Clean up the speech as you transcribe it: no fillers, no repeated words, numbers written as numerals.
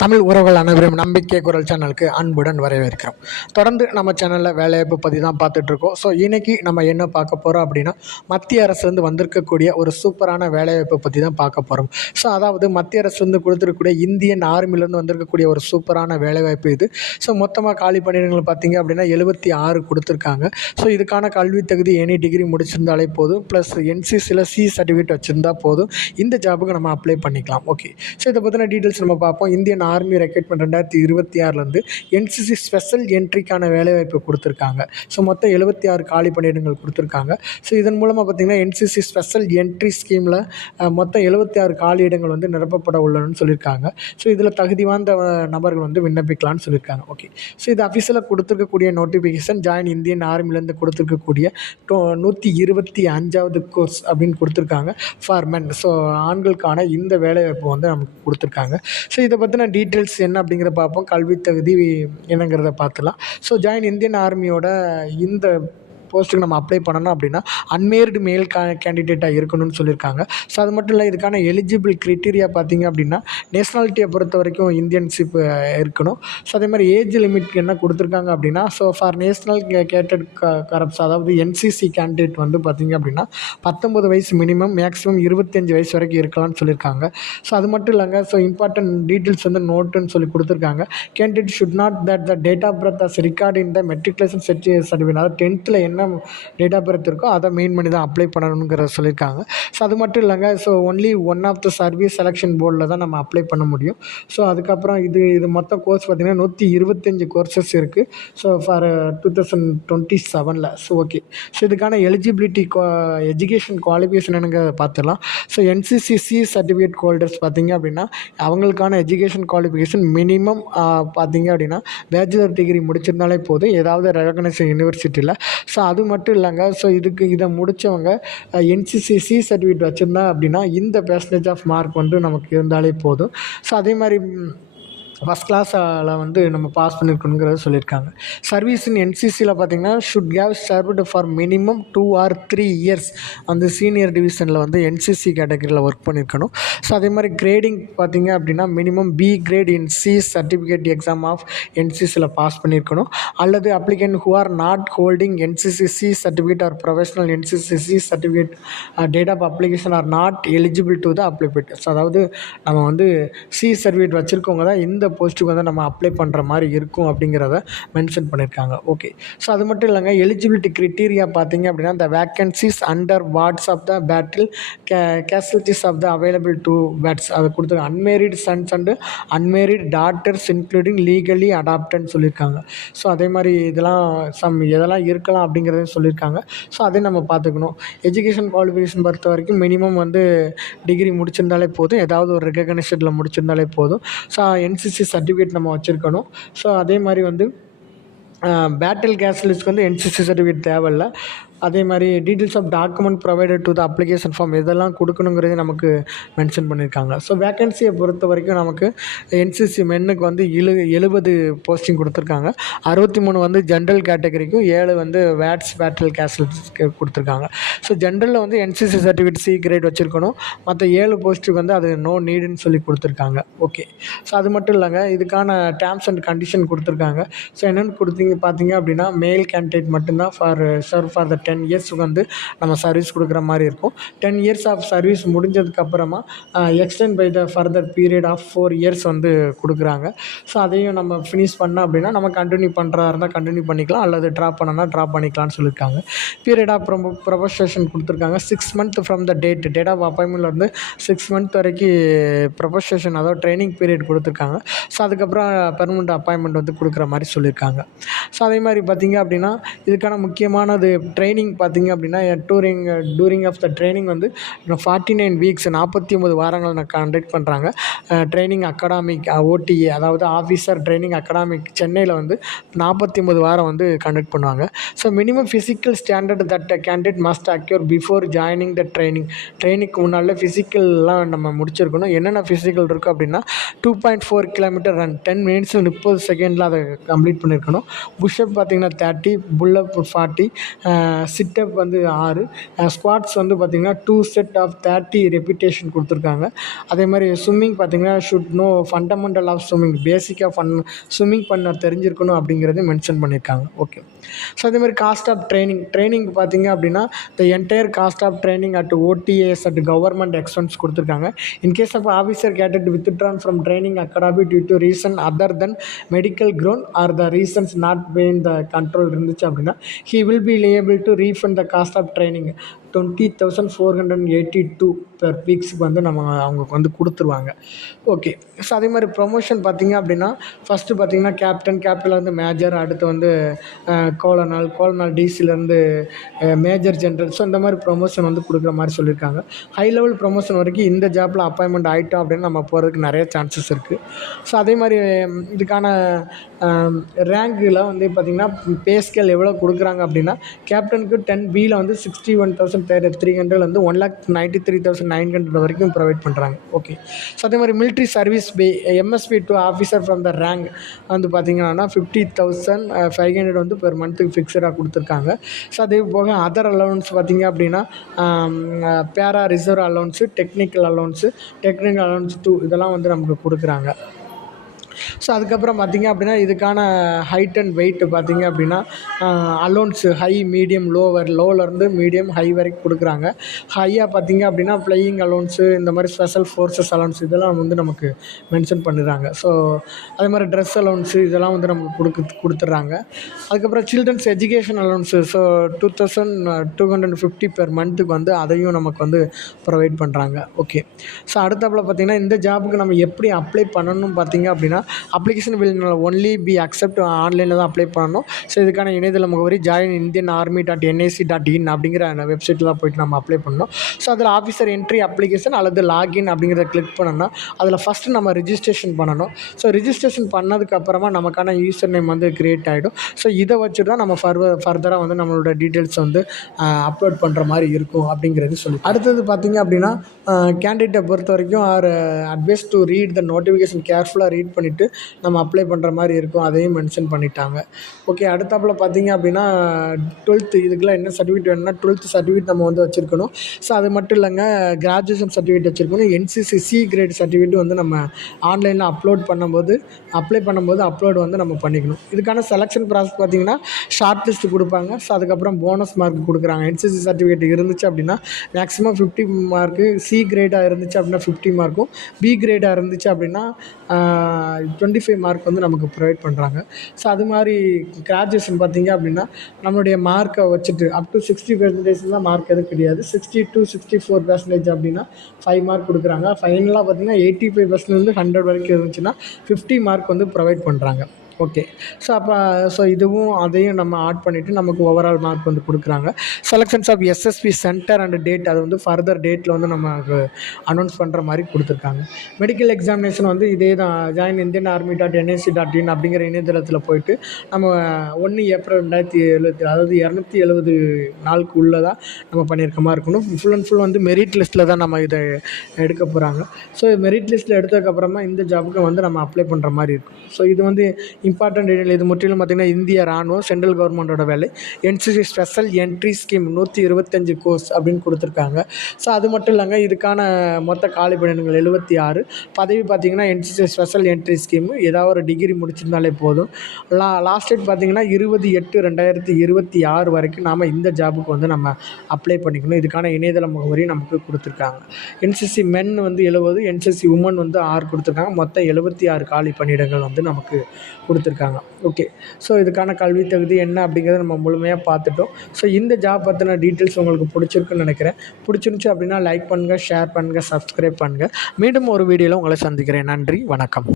தமிழ் உறவுகள் அனைவரும் நம்பிக்கை குரல் சேனலுக்கு அன்புடன் வரவேற்கிறோம். தொடர்ந்து நம்ம சேனலில் வேலைவாய்ப்பு பற்றி தான் பார்த்துட்ருக்கோம். ஸோ இன்றைக்கி நம்ம என்ன பார்க்க போகிறோம் அப்படின்னா, மத்திய அரசுலேருந்து வந்திருக்கக்கூடிய ஒரு சூப்பரான வேலைவாய்ப்பை பற்றி தான் பார்க்க போகிறோம். ஸோ அதாவது மத்திய அரசுலேருந்து கொடுத்துருக்கக்கூடிய இந்தியன் ஆர்மிலேருந்து வந்திருக்கக்கூடிய ஒரு சூப்பரான வேலைவாய்ப்பு இது. ஸோ மொத்தமாக காலி பணியிடங்கள் பார்த்திங்க அப்படின்னா 76 கொடுத்துருக்காங்க. ஸோ இதுக்கான கல்வி தகுதி எனி டிகிரி முடிச்சிருந்தாலே போதும், ப்ளஸ் என்சிசியில் சி சர்டிஃபிகேட் வச்சுருந்தா போதும். இந்த ஜாபுக்கு நம்ம அப்ளை பண்ணிக்கலாம். ஓகே, ஸோ இதை பற்றின டீட்டெயில்ஸ் நம்ம பார்ப்போம். Indian army recruitment 2026 NCC special என்ட்ரிக்கான வேலைவாய்ப்பு கொடுத்துருக்காங்க. ஸோ மொத்தம் 76 காலி பணியிடங்கள் கொடுத்துருக்காங்க. ஸோ இதன் மூலமாக பார்த்திங்கன்னா என்சிசி ஸ்பெஷல் என்ட்ரி ஸ்கீமில் மொத்தம் 76 காலி இடங்கள் வந்து நிரப்பப்பட உள்ளனன்னு சொல்லியிருக்காங்க. ஸோ இதில் தகுதி வாய்ந்த நபர்கள் வந்து விண்ணப்பிக்கலாம்னு சொல்லியிருக்காங்க. ஓகே, ஸோ இது அஃபிஷியலாக கொடுத்துருக்கக்கூடிய நோட்டிஃபிகேஷன் ஜாயின் இந்தியன் ஆர்மிலேருந்து கொடுத்துருக்கக்கூடிய 125வது கோர்ஸ் அப்படின்னு கொடுத்துருக்காங்க ஃபார் மென். ஸோ ஆண்களுக்கான இந்த வேலைவாய்ப்பு வந்து நமக்கு கொடுத்துருக்காங்க. ஸோ இதை பற்றின டீட்டெயில்ஸ் என்ன அப்படிங்கிறத பார்ப்போம். கல்வி தகுதி என்னங்கிறத பார்த்துலாம். ஸோ ஜாயின் இந்தியன் ஆர்மியோட இந்த போஸ்ட்டுக்கு நம்ம அப்ளை பண்ணணும் அப்படின்னா அன்மேரிடு மேல் கேண்டிடேட்டாக இருக்கணும்னு சொல்லியிருக்காங்க. ஸோ அது மட்டும் இல்லை, இதுக்கான எலிஜிபிள் க்ரைட்டீரியா பார்த்திங்க அப்படின்னா நேஷ்னாலிட்டியை பொறுத்த வரைக்கும் இந்தியன்ஷிப் இருக்கணும். ஸோ அதே மாதிரி ஏஜ் லிமிட் என்ன கொடுத்துருக்காங்க அப்படின்னா, ஸோ ஃபார் நேஷ்னல் கேட்டட் கரப்ஸ், அதாவது என்சிசி கேண்டிடேட் வந்து பார்த்திங்க அப்படின்னா 19 வயசு மினிமம், மேக்ஸிமம் 25 வயசு வரைக்கும் இருக்கலாம்னு சொல்லியிருக்காங்க. ஸோ அது மட்டும் இல்லைங்க, ஸோ இம்பார்ட்டன்ட் டீட்டெயில்ஸ் வந்து நோட்டுன்னு சொல்லி கொடுத்துருக்காங்க. Candidate should note that the date of birth as record in the matriculation certificate, அதாவது 10th என்ன டேட் ஆஃப் பர்த் இருக்கோ அதை மெயின் பண்ணி தான் அப்ளை பண்ணணுங்கிறத சொல்லியிருக்காங்க. ஸோ அது மட்டும் இல்லைங்க, so only one of the service selection போர்டில் தான் நம்ம அப்ளை பண்ண முடியும். ஸோ அதுக்கப்புறம் இது மொத்த கோர்ஸ் பார்த்திங்கன்னா 125 கோர்சஸ் இருக்குது. So for 2027. So okay, so இதுக்கான எலிஜிபிலிட்டி எஜுகேஷன் குவாலிஃபிகேஷன் என்னங்கிறத பார்த்துடலாம். ஸோ என்சிசிசி சர்டிஃபிகேட் ஹோல்டர்ஸ் பார்த்திங்க அப்படின்னா அவங்களுக்கான எஜுகேஷன் குவாலிஃபிகேஷன் மினிமம் பார்த்திங்க அப்படின்னா பேச்சுலர் டிகிரி முடிச்சிருந்தாலே போதும், ஏதாவது ரெகக்னைஸ்ட் யூனிவர்சிட்டியில். ஸோ அது மட்டும் இல்லைங்க, ஸோ இதை முடித்தவங்க என்சிசிசி சர்டிஃபிகேட் வச்சுருந்தா அப்படின்னா இந்த பெர்சன்டேஜ் ஆஃப் மார்க் வந்து நமக்கு இருந்தாலே போதும். ஸோ அதே மாதிரி ஃபஸ்ட் கிளாஸில் வந்து நம்ம பாஸ் பண்ணியிருக்கணுங்கிறத சொல்லியிருக்காங்க. சர்வீஸ் இன் என்சிசியில் பார்த்திங்கன்னா should have served for minimum 2 or 3 years வந்து சீனியர் டிவிஷனில் வந்து என்சிசி கேட்டகரியில் ஒர்க் பண்ணியிருக்கணும். ஸோ அதே மாதிரி கிரேடிங் பார்த்திங்க அப்படின்னா minimum B grade in C certificate exam of என்சிசியில் பாஸ் பண்ணியிருக்கணும். அல்லது applicant who are not holding NCC certificate or professional NCC certificate date of application are not eligible to the அப்ளிகேட். So அதாவது நம்ம வந்து சி சர்டிஃபிகேட் வச்சுருக்கவங்க தான் இந்த போஸ்ட்டுக்கு வந்து நம்ம அப்ளை பண்ணுற மாதிரி இருக்கும் அப்படிங்கிறத மென்ஷன் பண்ணியிருக்காங்க. ஓகே, ஸோ அது மட்டும் இல்லைங்க, எலிஜிபிலிட்டி க்ரைட்டீரியா பார்த்திங்க அப்படின்னா the vacancies under wards of the battle casualties of the available to பேட்ஸ் அதை கொடுத்து unmarried sons and unmarried daughters including legally அடாப்டன்னு சொல்லியிருக்காங்க. ஸோ அதே மாதிரி எதெல்லாம் இருக்கலாம் அப்படிங்கிறதையும் சொல்லியிருக்காங்க. ஸோ அதை நம்ம பார்த்துக்கணும். எஜுகேஷன் குவாலிஃபிகேஷன் பொறுத்த வரைக்கும் மினிமம் வந்து டிகிரி முடிச்சிருந்தாலே போதும், ஏதாவது ஒரு ரெகக்னைஸ்டில் முடிச்சிருந்தாலே போதும். ஸோ என்சிசி சர்டிஃபிகேட் நம்ம வச்சுருக்கணும். ஸோ அதே மாதிரி வந்து பேட்டில் கேசுவலிஸ்ட்க்கு வந்து என்சிசி சர்டிஃபிகேட் தேவையில்லை. அதே மாதிரி details of document provided to the application form இதெல்லாம் கொடுக்கணுங்கிறது நமக்கு மென்ஷன் பண்ணியிருக்காங்க. ஸோ வேக்கன்சியை பொறுத்த வரைக்கும் நமக்கு என்சிசி மென்னுக்கு வந்து 70 போஸ்டிங் கொடுத்துருக்காங்க. 63 வந்து ஜென்ரல் கேட்டகரிக்கும் 7 வந்து வேட்ஸ் பேட்டில் கேசுவலிஸ்ட்க்கு கொடுத்துருக்காங்க. ஸோ ஜென்ரலில் வந்து என்சிசி சர்டிஃபிகேட் சி கிரேட் வச்சுருக்கணும். மற்ற 7 போஸ்ட்டுக்கு வந்து அது நோ நீடுன்னு சொல்லி கொடுத்துருக்காங்க. ஓகே, ஸோ அது மட்டும் இல்லைங்க, இதுக்கான டேர்ம்ஸ் அண்ட் கண்டிஷன் கொடுத்துருக்காங்க. ஸோ என்னென்னு பார்த்தீங்க அப்படின்னா மேல் கேண்டிடேட் மட்டும்தான் ஃபார் த 10 இயர்ஸுக்கு வந்து நம்ம சர்வீஸ் கொடுக்குற மாதிரி இருக்கும். 10 இயர்ஸ் ஆஃப் சர்வீஸ் முடிஞ்சதுக்கப்புறமா extend by the further period of 4 years வந்து கொடுக்குறாங்க. ஸோ அதையும் நம்ம ஃபினிஷ் பண்ணோம் அப்படின்னா நம்ம கண்டினியூ பண்ணுறதா இருந்தால் கண்டினியூ பண்ணிக்கலாம், அல்லது ட்ராப் பண்ணனா ட்ராப் பண்ணிக்கலாம்னு சொல்லியிருக்காங்க. பீரியட் ஆஃப் ப்ரொபோஷேஷன் கொடுத்துருக்காங்க. 6 months from the date of அப்பாயின்மெண்ட்லேருந்து 6 months வரைக்கும் ப்ரொபோஷேஷன், அதாவது ட்ரைனிங் பீரியட் கொடுத்துருக்காங்க. ஸோ அதுக்கப்புறம் பெர்மனெண்ட் அப்பாயின்மெண்ட் வந்து கொடுக்குற மாதிரி சொல்லியிருக்காங்க. ஸோ அதே மாதிரி பார்த்திங்க அப்படின்னா இதுக்கான முக்கியமானது ட்ரைனிங் பார்த்திங்க அப்படின்னா டூரிங் ஆஃப் த ட்ரைனிங் வந்து 49 வீக்ஸ் 49 வாரங்கள் கண்டக்ட் பண்ணுறாங்க. ட்ரைனிங் அகாடமிக் ஓடிஏ, அதாவது ஆஃபீஸர் ட்ரைனிங் அகாடமிக் சென்னையில் வந்து 49 வாரம் வந்து கண்டக்ட் பண்ணுவாங்க. So minimum physical standard that candidate must acquire before joining the ட்ரைனிங்க்கு முன்னாலே ஃபிசிக்கல்லாம் நம்ம முடிச்சிருக்கணும். என்னென்ன ஃபிசிக்கல் இருக்குது அப்படின்னா 2.4 கிலோமீட்டர் ரன் 10 minutes 30 செகண்டில் அதை கம்ப்ளீட் பண்ணியிருக்கணும். புஷ்அப் பார்த்திங்கன்னா 30, புல்லப் 40, சிட்டப் வந்து 6, ஸ்குவாட்ஸ் வந்து பார்த்திங்கன்னா 2 செட் ஆஃப் 30 ரெப்பிட்டேஷன் கொடுத்துருக்காங்க. அதே மாதிரி ஸ்விம்மிங் பார்த்திங்கன்னா should know fundamental of swimming, பேசிக்காக ஸ்விம்மிங் பண்ண தெரிஞ்சிருக்கணும் அப்படிங்கிறது மென்ஷன் பண்ணியிருக்காங்க. ஓகே. ஸோ அதேமாதிரி காஸ்ட் ஆஃப் ட்ரைனிங் பார்த்திங்க அப்படின்னா the entire cost of training at OTAS at government expense கொடுத்துருக்காங்க. In case of officer cadet withdrawn from training academy due to reason other than medical ground or the reasons not beyond the control இருந்துச்சு அப்படின்னா he will be liable to refund the cost of training 20,482 per வீக்ஸுக்கு வந்து அவங்களுக்கு வந்து கொடுத்துருவாங்க. Okay. So அதே மாதிரி promotion பார்த்திங்க அப்படின்னா ஃபஸ்ட்டு பார்த்திங்கன்னா கேப்டனில் வந்து மேஜர், அடுத்து வந்து கோலனால் டிசிலேருந்து மேஜர் ஜென்ரல். ஸோ இந்த மாதிரி ப்ரொமோஷன் வந்து கொடுக்குற மாதிரி சொல்லியிருக்காங்க. ஹை லெவல் ப்ரொமோஷன் வரைக்கும் இந்த ஜாப்பில் அப்பாயின்மெண்ட் ஆகிட்டோம் அப்படின்னு நம்ம போகிறதுக்கு நிறைய சான்சஸ் இருக்குது. ஸோ அதே மாதிரி இதுக்கான ரேங்கில் வந்து பார்த்திங்கன்னா பே ஸ்கேல் எவ்வளோ கொடுக்குறாங்க அப்படின்னா கேப்டனுக்கு 10Bயில் வந்து 61,300 வந்து 1,93,900 வரைக்கும் ப்ரொவைட் பண்ணுறாங்க. ஓகே. ஸோ அதே மாதிரி military service MSP to officer from the rank வந்து பார்த்திங்கன்னா 50,500 வந்து பெர் மந்த்துக்கு ஃபிக்ஸடாக கொடுத்துருக்காங்க. ஸோ அதே போக அதர் அலவன்ஸ் பார்த்திங்க அப்படின்னா பேரா ரிசர்வ் அலவன்ஸு, டெக்னிக்கல் அலவன்ஸு 2 இதெல்லாம் வந்து நமக்கு கொடுக்குறாங்க. ஸோ அதுக்கப்புறம் பார்த்திங்க அப்படின்னா இதுக்கான ஹைட் அண்ட் வெயிட் பார்த்திங்க அப்படின்னா அலோன்ஸு ஹை, மீடியம், லோவிலேருந்து மீடியம், ஹை வரைக்கும் கொடுக்குறாங்க. ஹையாக பார்த்திங்க அப்படின்னா ஃப்ளையிங் அலோன்ஸு, இந்த மாதிரி ஸ்பெஷல் ஃபோர்ஸஸ் அலோன்ஸ் இதெல்லாம் வந்து நமக்கு மென்ஷன் பண்ணிடுறாங்க. ஸோ அதே மாதிரி ட்ரெஸ் அலோன்ஸு இதெல்லாம் வந்து நமக்கு கொடுத்துட்றாங்க. அதுக்கப்புறம் children's education allowance so 2,250 per மந்த்துக்கு வந்து அதையும் நமக்கு வந்து ப்ரொவைட் பண்ணுறாங்க. ஓகே. ஸோ அடுத்தாப்புல பார்த்திங்கன்னா இந்த ஜாபுக்கு நம்ம எப்படி அப்ளை பண்ணணும் பார்த்திங்க அப்படின்னா application will only be accepted ஆன்லைனில் தான் அப்ளை பண்ணணும். ஸோ இதுக்கான இணையதள முகவரி joinindianarmy.nic.in அப்படிங்கிற வெப்சைட்டில் தான் போய்ட்டு நம்ம அப்ளை பண்ணணும். ஸோ அதில் ஆஃபீஸர் என்ட்ரி அப்ளிகேஷன் அல்லது லாகின் அப்படிங்கிறத கிளிக் பண்ணோன்னா அதில் ஃபஸ்ட்டு நம்ம ரிஜிஸ்ட்ரேஷன் பண்ணணும். ஸோ ரிஜிஸ்ட்ரேஷன் பண்ணதுக்கப்புறமா நமக்கான யூசர் நேம் வந்து க்ரியேட் ஆகிடும். ஸோ இதை வச்சு தான் நம்ம ஃபர்தராக வந்து நம்மளோட டீட்டெயில்ஸ் வந்து அப்லோட் பண்ணுற மாதிரி இருக்கும் அப்படிங்கிறது சொல்லி. அடுத்தது பார்த்திங்க அப்படின்னா கேண்டிடேட்டை பொறுத்த வரைக்கும் advice to read the notification கேர்ஃபுல்லாக ரீட் பண்ணிவிட்டு நம்ம அப்ளை பண்ணுற மாதிரி இருக்கும். அதையும் மென்ஷன் பண்ணிட்டாங்க. ஓகே. அடுத்தாப்பில் பார்த்திங்க அப்படின்னா 12th இதுக்கெலாம் என்ன சர்டிஃபிகேட் வேணும்னா 12th சர்டிஃபிகேட் நம்ம வந்து வச்சுருக்கணும். ஸோ அது மட்டும் இல்லைங்க, கிராஜுவேஷன் சர்டிஃபிகேட் வச்சுருக்கணும். NCC C கிரேட் சர்டிஃபிகேட் வந்து நம்ம ஆன்லைனில் அப்ளை பண்ணும்போது அப்லோட் வந்து நம்ம பண்ணிக்கணும். இதுக்கான செலெக்ஷன் ப்ராசஸ் பார்த்திங்கன்னா ஷார்ட் லிஸ்ட் கொடுப்பாங்க. ஸோ அதுக்கப்புறம் போனஸ் மார்க் கொடுக்குறாங்க. NCC சர்டிஃபிகேட் இருந்துச்சு அப்படின்னா மேக்ஸிமம் 50 மார்க்கு, C கிரேடாக இருந்துச்சு அப்படின்னா 50 மார்க்கும், B கிரேடாக இருந்துச்சு அப்படின்னா 25 மார்க் வந்து நமக்கு ப்ரொவைட் பண்ணுறாங்க. ஸோ அது மாதிரி கிராஜுவேஷன் பார்த்திங்க அப்படின்னா நம்மளுடைய மார்க்கை வச்சுட்டு அப் டு 60% தான் மார்க் எதுவும் கிடையாது. 60 to 64% அப்படின்னா 5 மார்க் கொடுக்குறாங்க. ஃபைனலாக பார்த்திங்கன்னா 85% 100 வரைக்கும் இருந்துச்சுன்னா 50 மார்க் வந்து ப்ரொவைட் பண்ணுறாங்க. ஓகே. ஸோ இதுவும் அதையும் நம்ம ஆட் பண்ணிவிட்டு நமக்கு ஓவரால் மார்க் வந்து கொடுக்குறாங்க. Selections of SSP centre and date அது வந்து ஃபர்தர் டேட்டில் வந்து நமக்கு அனௌன்ஸ் பண்ணுற மாதிரி கொடுத்துருக்காங்க. மெடிக்கல் எக்ஸாமினேஷன் வந்து இதே தான் joinindianarmy.nic.in அப்படிங்கிற இணையதளத்தில் போயிட்டு நம்ம 1 ஏப்ரல் 2070 அதாவது 270 நாளுக்கு உள்ளே தான் நம்ம பண்ணியிருக்க மாதிரி இருக்கணும். ஃபுல் அண்ட் ஃபுல் வந்து மெரிட் லிஸ்ட்டில் தான் நம்ம இதை எடுக்க போகிறாங்க. ஸோ மெரிட் லிஸ்ட்டில் எடுத்ததுக்கப்புறமா இந்த ஜாபுக்கு வந்து நம்ம அப்ளை பண்ணுற மாதிரி இருக்கும். ஸோ இது வந்து இம்பார்ட்டன்ட் டீட்டெயில். இது முற்றிலும் பார்த்திங்கன்னா இந்திய ராணுவம், சென்ட்ரல் கவர்மெண்ட்டோட வேலை. NCC special entry scheme 125 course அப்படின்னு கொடுத்துருக்காங்க. ஸோ அது மட்டும் இல்லைங்க, இதுக்கான மொத்த காலி பணியிடங்கள் 76. பதவி பார்த்திங்கன்னா NCC ஸ்பெஷல் என்ட்ரி ஸ்கீம் ஏதாவது ஒரு டிகிரி முடிச்சிருந்தாலே போதும். லாஸ்ட் டேட் பார்த்திங்கன்னா 20/8/2026 வரைக்கும் நாம் இந்த ஜாபுக்கு வந்து நம்ம அப்ளை பண்ணிக்கணும். இதுக்கான இணையதள முகவரி நமக்கு கொடுத்துருக்காங்க. NCC மென் வந்து 70, NCC உமன் வந்து 6 கொடுத்துருக்காங்க. மொத்தம் 76 காலி பணியிடங்கள் வந்து நமக்கு கொடுத்துருக்காங்க. ஓகே. ஸோ இதுக்கான கல்வி தகுதி என்ன அப்படிங்கிறத நம்ம முழுமையாக பார்த்துட்டோம். ஸோ இந்த ஜாப் பற்றின டீட்டெயில்ஸ் உங்களுக்கு பிடிச்சிருக்குன்னு நினைக்கிறேன். பிடிச்சிருந்துச்சி அப்படின்னா லைக் பண்ணுங்கள், ஷேர் பண்ணுங்கள், சப்ஸ்கிரைப் பண்ணுங்கள். மீண்டும் ஒரு வீடியோவில் உங்களை சந்திக்கிறேன். நன்றி, வணக்கம்.